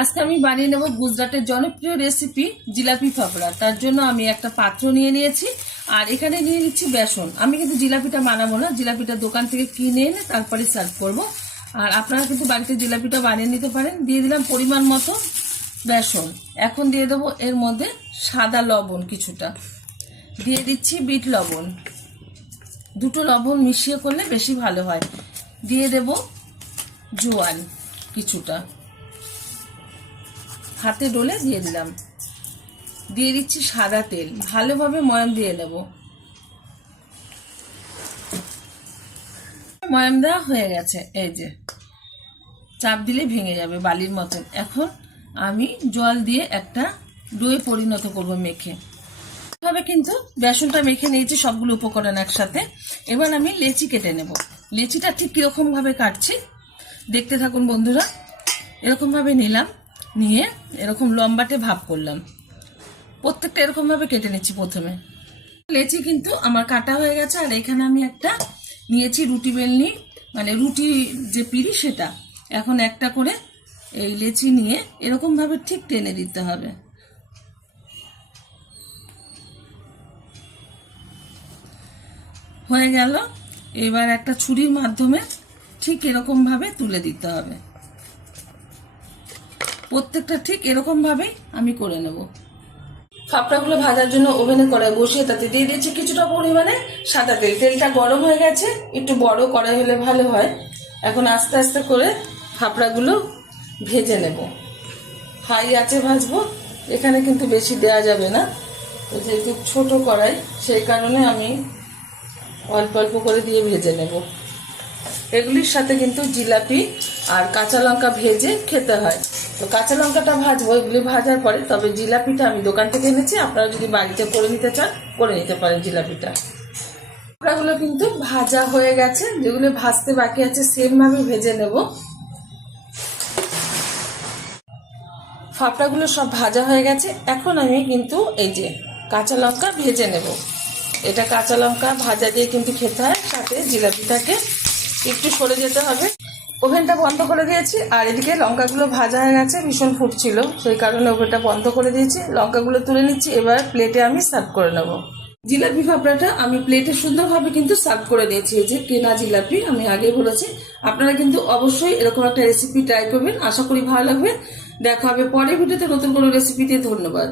আজকে আমি বানিয়ে নেব গুজরাটের জনপ্রিয় রেসিপি জিলাপি ফাফড়া। তার জন্য আমি একটা পাত্র নিয়ে নিয়েছি আর এখানে নিয়ে নিচ্ছি বেসন। আমি কিন্তু জিলাপিটা বানাবো না, জিলাপিটা দোকান থেকে কিনে এনে তারপরে সার্ভ করব। আর আপনারা কিন্তু বাড়িতে জিলাপিটা বানিয়ে নিতে পারেন। দিয়ে দিলাম পরিমাণ মতো বেসন। এখন দিয়ে দেবো এর মধ্যে সাদা লবণ কিছুটা, দিয়ে দিচ্ছি বিট লবণ, দুটো লবণ মিশিয়ে করলে বেশি ভালো হয়। দিয়ে দেব জোয়ান কিছুটা, হাতে ডলে দিয়ে দিলাম। দিয়ে দিচ্ছি সাদা তেল, ভালোভাবে ময়াম দিয়ে নেব। ময়াম দেওয়া হয়ে গেছে, এই যে চাপ দিলে ভেঙে যাবে বালির মতন। এখন আমি জল দিয়ে একটা ডোয়ে পরিণত করব মেখে। এভাবে কিন্তু বেসনটা মেখে নিয়েছি সবগুলো উপকরণ একসাথে। এবার আমি লেচি কেটে নেব। লেচিটা ঠিক কিরকম ভাবে কাটছি দেখতে থাকুন বন্ধুরা। এরকম ভাবে নিলাম, নিয়ে এরকম লম্বাটে ভাব করলাম। প্রত্যেকটা এরকম ভাবে কেটে নিচ্ছি প্রথমে। লেচি কিন্তু আমার কাটা হয়ে গেছে। আর এখানে আমি একটা নিয়েছি রুটি বেলনি, মানে রুটি যে পিড়ি সেটা। এখন একটা করে এই লেচি নিয়ে এরকম ভাবে ঠিক টেনে দিতে হবে। হয়ে গেল। এবার একটা ছুরির মাধ্যমে ঠিক এরকম ভাবে তুলে দিতে হবে। প্রত্যেকটা ঠিক এরকম ভাবেই আমি করে নেব। ফাফড়াগুলো ভাজার জন্য ওভেনে কড়াই বসিয়ে তাতে দিয়ে দিয়েছি কিছুটা পরিমাণে সাদা তেল। তেলটা গরম হয়ে গেছে, একটু বড় কড়াই হলে ভালো হয়। এখন আস্তে আস্তে করে ফাফড়াগুলো ভেজে নেব। হাই আঁচে ভাজবো, এখানে কিন্তু বেশি দেওয়া যাবে না, তো যেহেতু ছোট কড়াই সেই কারণে আমি অল্প অল্প করে দিয়ে ভেজে নেব। এগুলির সাথে কিন্তু জিলাপি আর কাঁচা লঙ্কা ভেজে খেতে হয়। তো কাঁচা লঙ্কাটা ভাজবো এগুলি ভাজার পরে। তবে জিলাপিটা আমি দোকান থেকে এনেছি, আপনারা যদি বাড়িতে করে নিতে চান করে নিতে পারেন জিলাপিটা। ফাফড়াগুলো কিন্তু ভাজা হয়ে গেছে, যেগুলো ভাজতে বাকি আছে সেম ভাবে ভেজে নেব। ফাফড়াগুলো সব ভাজা হয়ে গেছে। এখন আমি কিন্তু এই যে কাঁচা লঙ্কা ভেজে নেব। এটা কাঁচা লঙ্কা ভাজা দিয়ে কিন্তু খেতে হয়, সাথে জিলাপিটাকে একটু সরে যেতে হবে। ওভেনটা বন্ধ করে দিয়েছি। আর এদিকে লঙ্কাগুলো ভাজা হয়ে গেছে, ভীষণ ফুটছিল, সেই কারণে ওভেনটা বন্ধ করে দিয়েছি। লঙ্কাগুলো তুলে নিচ্ছি। এবার প্লেটে আমি সার্ভ করে নেব। জিলাপি ফাফড়াটা আমি প্লেটে সুন্দরভাবে কিন্তু সার্ভ করে নিয়েছি। এই যে কেনা জিলাপি, আমি আগে বলেছি। আপনারা কিন্তু অবশ্যই এরকম একটা রেসিপি ট্রাই করবেন, আশা করি ভালো লাগবে। দেখা হবে পরের ভিডিওতে নতুন কোনো রেসিপি দিয়ে। ধন্যবাদ।